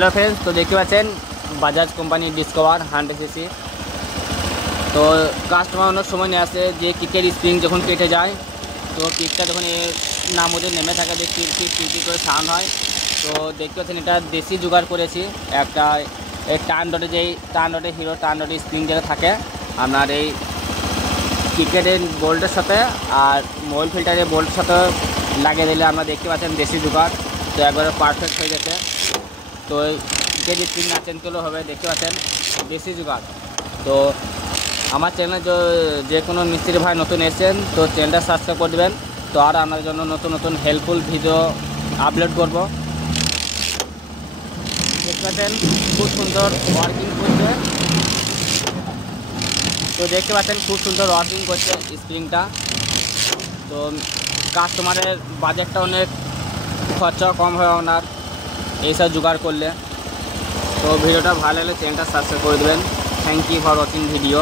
Hello friends, তো দেখতে পাচ্ছেন বাজাজ কোম্পানির ডিসকভার 100cc। তো কাস্টমার অনেক সময় নিয়ে আসে যে কিকের স্প্রিং যখন কেটে যায়, তো কিকটা যখন নামোদে নেমে থাকে যে কিরকি করে সাউন্ড হয়। তো দেখতে পাচ্ছেন এটা দেশি জোগাড় করেছি একটা, এই টার্ন ডটে হিরো টার্ন ডটে স্প্রিং যেটা থাকে আপনার এই কিকেটের বোল্টের সাথে আর মোবাইল ফিল্টারের বোল্টের সাথে লাগিয়ে দিলে আমরা দেখতে পাচ্ছেন দেশি জোগাড়। তো একবারে পারফেক্ট হয়ে গেছে। তো যে স্প্রিং না চেঞ্জ করলেও হবে, দেখতে পাচ্ছেন দেশি জোগাড়। তো আমার চ্যানেলে যে কোনো মিস্ত্রি ভাই নতুন এসেছেন তো চ্যানেলটা সাবস্ক্রাইব করে দেবেন। তো আর আপনার জন্য নতুন নতুন হেল্পফুল ভিডিও আপলোড করব। দেখতে পাচ্ছেন খুব সুন্দর ওয়ার্কিং করছে। তো দেখতে পাচ্ছেন খুব সুন্দর ওয়ার্কিং করছে স্প্রিংটা। তো কাস্টমারের বাজেটটা অনেক খরচা কম হয় ওনার এইসব জোগাড় করলে। তো ভিডিওটা ভালো লাগলে চ্যানেলটা সাবস্ক্রাইব করে দেবেন। Thank you for watching video.